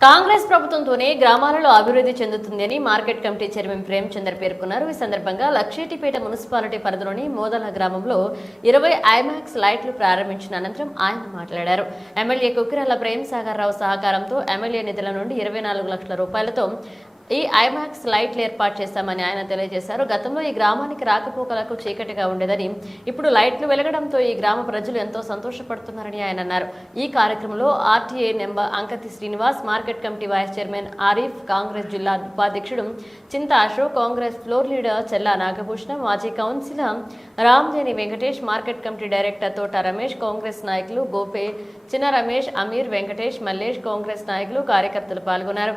కాంగ్రెస్ ప్రభుత్వంతోనే గ్రామాలలో అభివృద్ధి చెందుతుందని మార్కెట్ కమిటీ చైర్మన్ ప్రేమచందర్ పేర్కొన్నారు. ఈ సందర్భంగా లక్షేటిపేట మున్సిపాలిటీ పరిధిలోని మోదల గ్రామంలో ఇరవై ఐమాక్స్ లైట్లు ప్రారంభించిన అనంతరం ఆయన మాట్లాడారు. ఎమ్మెల్యే కుక్కిరాల ప్రేమ్ సాగర్ రావు సహకారంతో ఎమ్మెల్యే నిధుల నుండి ఇరవై నాలుగు లక్షల రూపాయలతో ఈ ఐమాక్స్ లైట్లు ఏర్పాటు చేశామని ఆయన తెలియజేశారు. గతంలో ఈ గ్రామానికి రాకపోకలకు చీకటిగా ఉండేదని ఇప్పుడు లైట్లు వెలగడంతో ఈ గ్రామ ప్రజలు ఎంతో సంతోషపడుతున్నారని ఆయన అన్నారు. ఈ కార్యక్రమంలో RTA member Ankathi Srinivas market committee vice chairman Arif Congress జిల్లా ఉపాధ్యక్షుడు చింత అశోక్ కాంగ్రెస్ ఫ్లోర్ లీడర్ చెల్లా నాగభూషణం మాజీ councillor Ramjeni Venkatesh market committee director Thota Ramesh Congress నాయకులు గోపే చిన్న రమేష్ అమీర్ వెంకటేష్ మల్లేష్ కాంగ్రెస్ నాయకులు కార్యకర్తలు పాల్గొన్నారు.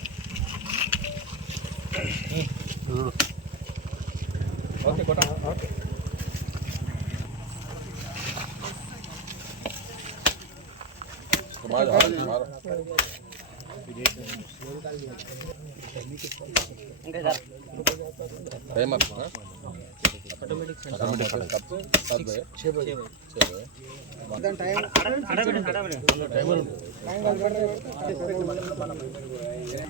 నువ్వు ఆగవా నీకు పిచ్చర్ చేసేది లేదు బాబు, పోనీ. కలుగుతాయని ఊడిపోదు పొద్దున.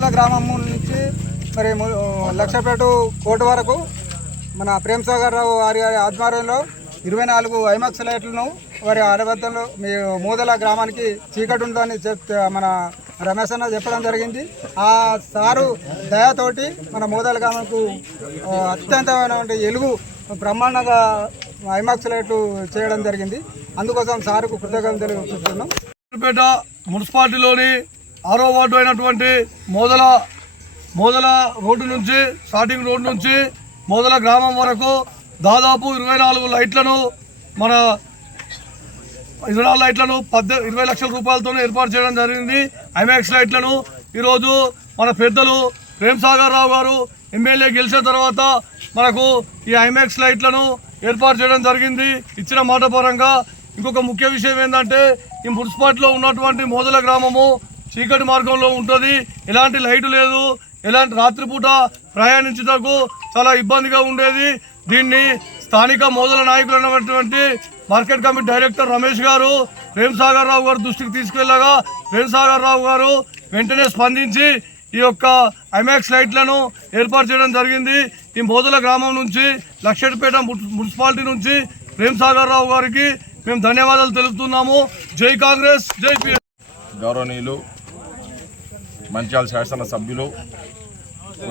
గ్రామం నుంచి మరి లక్షపేట కోట వరకు మన ప్రేమ్ సాగర్ రావు వారి ఆధ్వర్యంలో ఇరవై నాలుగు ఐమాక్స్ లైట్లను వారి ఆడబద్దలో మీ మూదల గ్రామానికి చీకటి ఉందని చెప్తే మన రమేష్ అన్న చెప్పడం జరిగింది. ఆ సారు దయతోటి మన మూదల గ్రామంకు అత్యంతమైనటువంటి ఎలుగు బ్రహ్మాండంగా ఐమాక్స్ లైట్లు చేయడం జరిగింది. అందుకోసం సారుకు కృతజ్ఞతలు తెలుపుతున్నాం పేట మున్సిపాలిటీలోని ఆరో వార్డు అయినటువంటి మోదల మోదల రోడ్డు నుంచి స్టార్టింగ్ రోడ్డు నుంచి మోదల గ్రామం వరకు దాదాపు ఇరవై నాలుగు లైట్లను మన ఇరవై నాలుగు లైట్లను పద్దె ఇరవై లక్షల రూపాయలతో ఏర్పాటు చేయడం జరిగింది. ఐమాక్స్ లైట్లను ఈరోజు మన పెద్దలు ప్రేమ్ సాగర్ రావు గారు ఎమ్మెల్యే గెలిచిన తర్వాత మనకు ఈ ఐమాక్స్ లైట్లను ఏర్పాటు చేయడం జరిగింది. ఇచ్చిన మాట పరంగా ఇంకొక ముఖ్య విషయం ఏంటంటే ఈ మున్సిపాలిటీలో ఉన్నటువంటి మోదల గ్రామము చీకటి మార్గంలో ఉంటుంది. ఎలాంటి లైటు లేదు. ఎలాంటి రాత్రిపూట ప్రయాణించుటకు చాలా ఇబ్బందిగా ఉండేది. దీన్ని స్థానిక మోదల నాయకులు అన్నటువంటి మార్కెట్ కమిటీ డైరెక్టర్ రమేష్ గారు ప్రేమ్ సాగర్ రావు గారు దృష్టికి తీసుకెళ్ళగా ప్రేమ్ సాగర్ రావు గారు వెంటనే స్పందించి ఈ యొక్క ఐమాక్స్ లైట్లను ఏర్పాటు చేయడం జరిగింది. ఈ మోదల గ్రామం నుంచి లక్షటిపేట మున్సిపాలిటీ నుంచి ప్రేమ్ సాగర్ రావు గారికి మేము ధన్యవాదాలు తెలుపుతున్నాము. జై కాంగ్రెస్ జై పి గౌరవనీయులు మంచాల శాసన సభ్యులు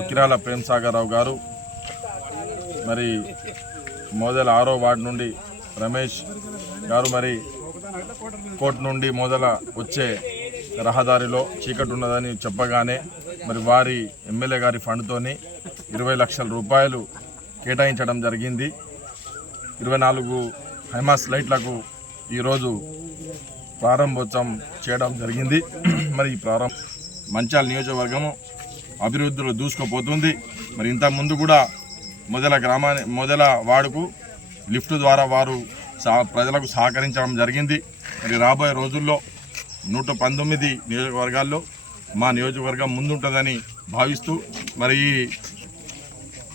ఉకిరాల ప్రేమ్ సాగర్ రావు గారు మరి మోదల ఆరో వార్డు నుండి రమేష్ గారు మరి కోర్టు నుండి మొదల వచ్చే రహదారిలో చీకటి ఉన్నదని చెప్పగానే మరి వారి ఎమ్మెల్యే గారి ఫండ్తోని ఇరవై లక్షల రూపాయలు కేటాయించడం జరిగింది. ఇరవై నాలుగు హైమాస్ లైట్లకు ఈరోజు ప్రారంభోత్సవం చేయడం జరిగింది. మరి ఈ ప్రారంభ మంచాల నియోజకవర్గము అభివృద్ధిలో దూసుకుపోతుంది. మరి ఇంత ముందు కూడా మొదల గ్రామాన్ని మొదల వార్డుకు లిఫ్ట్ ద్వారా వారు సా ప్రజలకు సహకరించడం జరిగింది. మరి రాబోయే రోజుల్లో నూట పంతొమ్మిది నియోజకవర్గాల్లో మా నియోజకవర్గం ముందుంటుందని భావిస్తూ మరి ఈ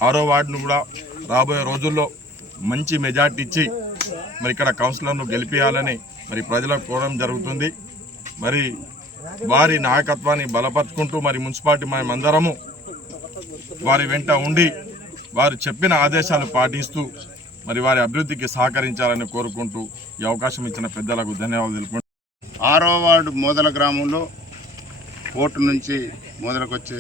ఆరో వార్డును కూడా రాబోయే రోజుల్లో మంచి మెజార్టీ ఇచ్చి మరి ఇక్కడ కౌన్సిలర్ను గెలిపించాలని మరి ప్రజలకు కోరడం జరుగుతుంది. మరి వారి నాయకత్వాన్ని బలపరుచుకుంటూ మరి మున్సిపాలిటీ మేమందరము వారి వెంట ఉండి వారు చెప్పిన ఆదేశాలు పాటిస్తూ మరి వారి అభివృద్ధికి సహకరించాలని కోరుకుంటూ ఈ అవకాశం ఇచ్చిన పెద్దలకు ధన్యవాదాలు తెలుపుకుంటూ ఆరో వార్డు మోదల గ్రామంలో కోర్టు నుంచి మొదలకొచ్చే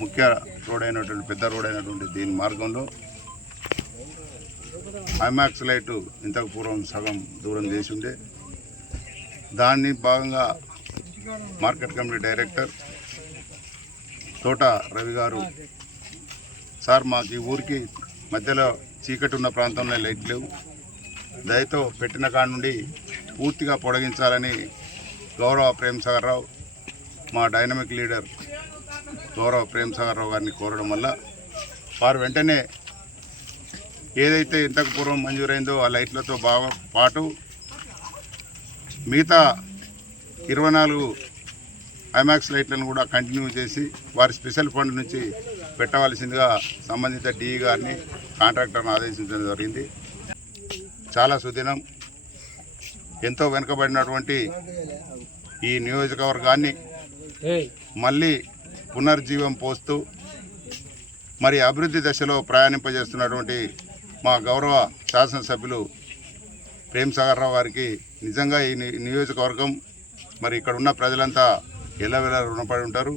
ముఖ్య రోడ్ అయినటువంటి పెద్ద రోడ్ అయినటువంటి దీని మార్గంలో ఐమాక్స్ లైట్ ఇంతకు పూర్వం సగం దూరం చేసి ఉండే. దాన్ని భాగంగా మార్కెట్ కమిటీ డైరెక్టర్ తోట రవి గారు సార్ మాకు ఈ ఊరికి మధ్యలో చీకటి ఉన్న ప్రాంతంలో లైట్ లేవు. దయతో పెట్టిన కాడ నుండి పూర్తిగా పొడిగించాలని గౌరవ ప్రేమ్ సాగర్ రావు మా డైనమిక్ లీడర్ గౌరవ ప్రేమ్ సాగర్ రావు గారిని కోరడం వల్ల వారు వెంటనే ఏదైతే ఇంతకు పూర్వం మంజూరైందో ఆ లైట్లతో బాగా పాటు మిగతా ఇరవై నాలుగు ఐమాక్స్ లైట్లను కూడా కంటిన్యూ చేసి వారి స్పెషల్ ఫండ్ నుంచి పెట్టవలసిందిగా సంబంధిత డిఈ గారిని కాంట్రాక్టర్ని ఆదేశించడం జరిగింది. చాలా సుదినం ఎంతో వెనుకబడినటువంటి ఈ నియోజకవర్గాన్ని మళ్ళీ పునర్జీవం పోస్తూ మరి అభివృద్ధి దశలో ప్రయాణింపజేస్తున్నటువంటి మా గౌరవ శాసనసభ్యులు ప్రేమ్ సాగర్ రావు గారికి నిజంగా ఈ ని- నియోజకవర్గం మరి ఇక్కడ ఉన్న ప్రజలంతా ఎల్లవేళ రుణపడి ఉంటారు.